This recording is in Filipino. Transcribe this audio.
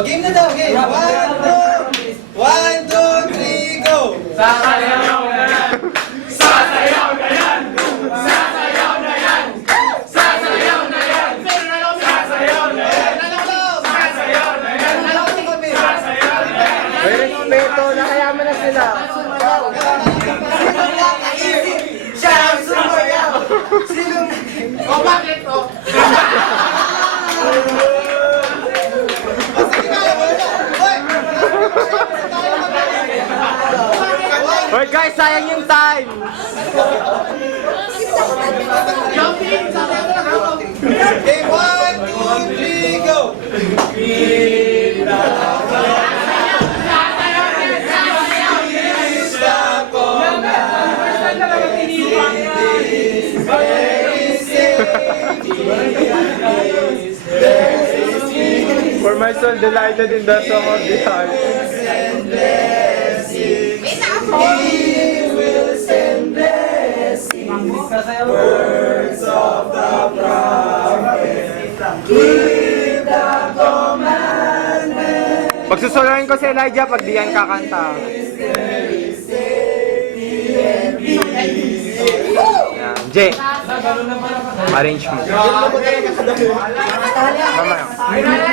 O, game na daw, game. 1, 2, 3, go! Sasayaw na yan! Sasayaw na yan! Sasayaw na yan! Sasayaw na yan! Sasayaw na yan! Sasayaw na yan! Sasayaw na yan! May respeto, nakayaman na sila. Siya ang sumayaw! O bakit to? Hoy guys, sayang yung time. Okay, 1, 2, 3, go! For my soul delighted in the song of the heart. Words of the prophet, keep the commandment. Pagsusulain ko si Elijah pag di yan kakanta. Yan. Jay, arrange mo. Mamaya.